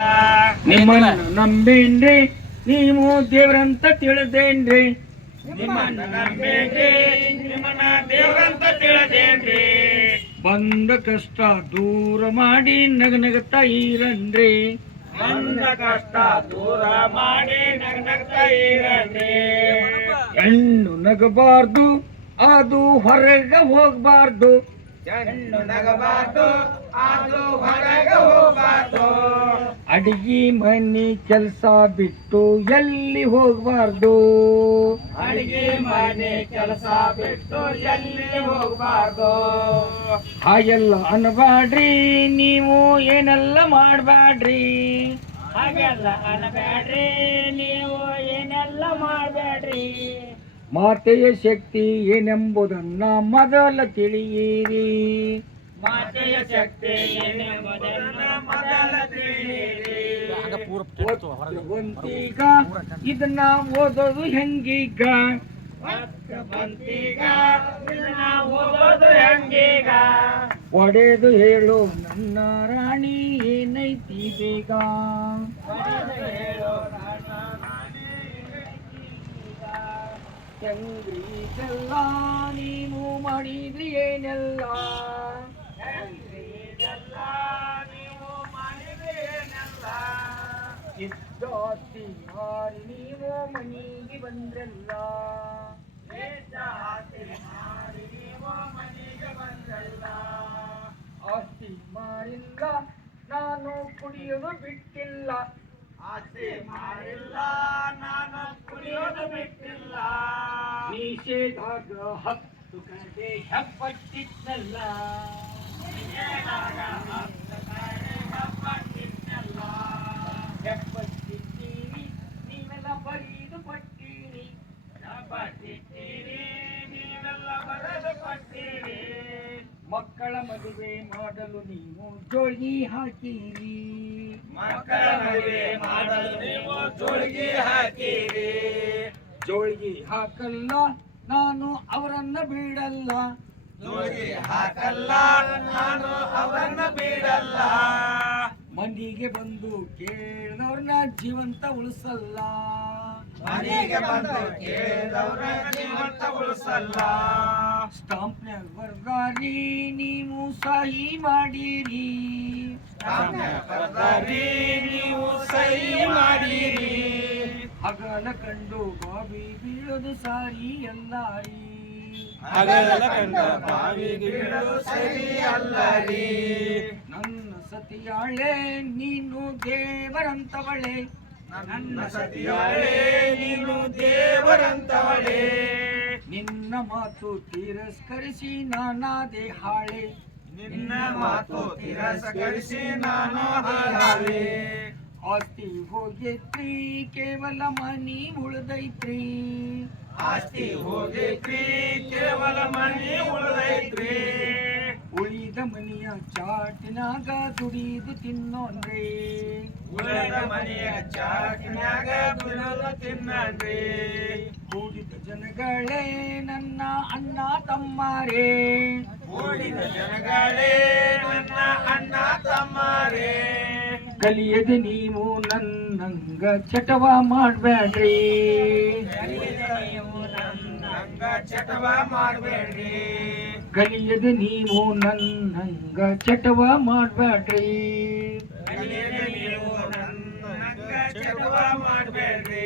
ನಿಮ್ಮನ್ನ ನಂಬೇನ್ರಿ ನೀವು ದೇವ್ರಂತ ತಿಳಿದೇನ್ರಿ. ನಿಮ್ಮನ್ನ ನಂಬೇನ್ರಿ ನಿಮ್ಮನ್ನ ದೇವ್ರಂತ ತಿಳಿದೇನ್ರಿ. ಬಂದ ಕಷ್ಟ ದೂರ ಮಾಡಿ ನಗನಗತಾ ಇರನ್ರಿ. ಬಂದ ಕಷ್ಟ ದೂರ ಮಾಡಿ ನಗ್ನಗ್ತಾ ಇರನ್ರಿ. ಹೆಣ್ಣು ನಗಬಾರ್ದು ಅದು ಹೊರಗೆ ಹೋಗ್ಬಾರ್ದು. ಹೆಣ್ಣು ನಗಬಾರ್ದು ಅದು ಹೊರಗೆ ಹೋಗಬಾರ್ದು. ಅಡಿಗೆ ಮನೆ ಕೆಲಸ ಬಿಟ್ಟು ಎಲ್ಲಿ ಹೋಗ್ಬಾರ್ದು. ಅಡಿಗೆ ಮನೆ ಕೆಲಸ ಬಿಟ್ಟು ಎಲ್ಲಿ ಹೋಗಬಾರ್ದು. ಹಾಗೆಲ್ಲ ಅನ್ಬ್ಯಾಡ್ರಿ ನೀವು ಏನೆಲ್ಲ ಮಾಡ್ಬ್ಯಾಡ್ರಿ. ಹಾಗೆಲ್ಲ ಅನ್ಬ್ಯಾಡ್ರಿ ನೀವು ಏನೆಲ್ಲ ಮಾಡ್ಬ್ಯಾಡ್ರಿ. ಮಾತೆಯ ಶಕ್ತಿ ಏನೆಂಬುದನ್ನ ಮೊದಲ ತಿಳಿಯಿರಿ. ಮಾತೆಯ ಶಕ್ತಿ ಏನೆಂಬುದನ್ನ ಮೊದಲ ತಿಳಿಯಿರಿ. ಒಂದೀಗ ಇದನ್ನ ಓದೋದು ಹೆಂಗೀಗ. ಬಂತೀಗ ಇದನ್ನ ಓದೋದು ಹೆಂಗೀಗ. ಒಡೆದು ಹೇಳು ನನ್ನ ರಾಣಿ ಏನೈತಿ ಬೇಗ. ಚಂದ್ರೀಗೆಲ್ಲ ನೀವು ಮಾಡಿದ್ರಿ ಏನೆಲ್ಲ. ಇದ್ದಾಸ್ತಿ ಮಾರಿ ನೀವು ಮನೆಗೆ ಬಂದ್ರಲ್ಲ. ಆಸ್ತಿ ಮಾರಿಲ್ಲ ನಾನು ಕುಡಿಯೋದು ಬಿಟ್ಟಿಲ್ಲ. ಆಸ್ತಿ ಮಾರಿಲ್ಲ ನಾನು ಕುಡಿಯೋದು ಬಿಟ್ಟಿಲ್ಲ. ನಿಷೇಧಾಗ 10 ಗಂಟೆ ಹೆಪ್ಪಟ್ಟಿದ್ನಲ್ಲ. ಹೆಪ್ಪಟ್ಟಿದ್ದೀರಿ ನೀವೆಲ್ಲ ಬರೀದು ಕೊಟ್ಟಿರಿ. ನೀವೆಲ್ಲ ಬರೆದು ಕೊಟ್ಟಿರಿ. ಮಕ್ಕಳ ಮದುವೆ ಮಾಡಲು ನೀವು ಜೋಗಿ ಹಾಕಿರಿ. ಮಕ್ಕಳ ಮದುವೆ ಮಾಡಲು ನೀವು ಜೋಳಿಗೆ ಹಾಕಿರಿ. ಜೋಳಿಗೆ ಹಾಕಲ್ಲ ನಾನು ಅವರನ್ನ ಬಿಡಲ್ಲ. ಜೋಳಿಗೆ ಹಾಕಲ್ಲ ನಾನು ಅವರನ್ನ ಬಿಡಲ್ಲ. ಮನೆಗೆ ಬಂದು ಕೇಳಿದವ್ರನ್ನ ಜೀವಂತ ಉಳಿಸಲ್ಲ. ಮನೆಗೆ ಬಂದು ಕೇಳಿದವ್ರ ಜೀವಂತ ಉಳಿಸಲ್ಲ. ಸ್ಟಾಂಪ್ನ್ಯಾಗ ಬರ್ದಾರಿ ನೀವು ಸಹಿ ಮಾಡಿರಿ. ಬರ್ದಾರಿ ನೀವು ಸಹಿ ಮಾಡಿರಿ. ಹಗಲ ಕಂಡು ಬಾವಿ ಬೀಳೋದು ಸಾರಿ ಎಲ್ಲಾರಿ. ಹಗಲ ಕಂಡ ಬಾವಿಗೆ ಬೀಳೋದು ಸರಿ ಅಲ್ಲರಿ. ನನ್ನ ಸತಿಯಾಳೆ ನೀನು ದೇವರಂತವಳೆ. ನನ್ನ ಸತಿಯಾಳೆ ನೀನು ದೇವರಂತವಳೆ. ನಿನ್ನ ಮಾತು ತಿರಸ್ಕರಿಸಿ ನಾನಾದೆ ಹಾಳೆ. ನಿನ್ನ ಮಾತು ತಿರಸ್ಕರಿಸಿ ನಾನು ಹಾಳೆ. ಆಸ್ತಿ ಹೋಗೈತ್ರಿ ಕೇವಲ ಮನಿ ಉಳ್ದೈತ್ರಿ. ಆಸ್ತಿ ಹೋಗೈತ್ರಿ ಕೇವಲ ಮನೆ ಉಳಿದೈತ್ರಿ. ಉಳಿದ ಮನೆಯ ಚಾಟಿನಾಗ ದುಡಿದು ತಿನ್ನೋನ್ರಿ. ಉಳಿದ ಮನೆಯ ಚಾಟಿನಾಗ ದುಡಿದು ತಿನ್ನನ್ರಿ. ಕೂಡಿದ ಜನಗಳೇ ನನ್ನ ಅಣ್ಣ ತಮ್ಮರೇ. ಕೂಡಿದ ಜನಗಳೇ ನನ್ನ ಅಣ್ಣ ತಮ್ಮರೇ. ಕಲಿಯದ ನೀವು ನನ್ನಂಗ ಚಟವ ಮಾಡ್ಬ್ಯಾಡ್ರಿ. ನೀವು ನನ್ನಂಗ ಚಟವ ಮಾಡಬೇಡ್ರಿ. ಕಲಿಯದ ನೀವು ನನ್ನಂಗ ಚಟವ ಮಾಡ್ಬ್ಯಾಡ್ರಿ. ನೀವು ನನ್ನಂಗ ಚಟವ ಮಾಡಬೇಡ್ರಿ.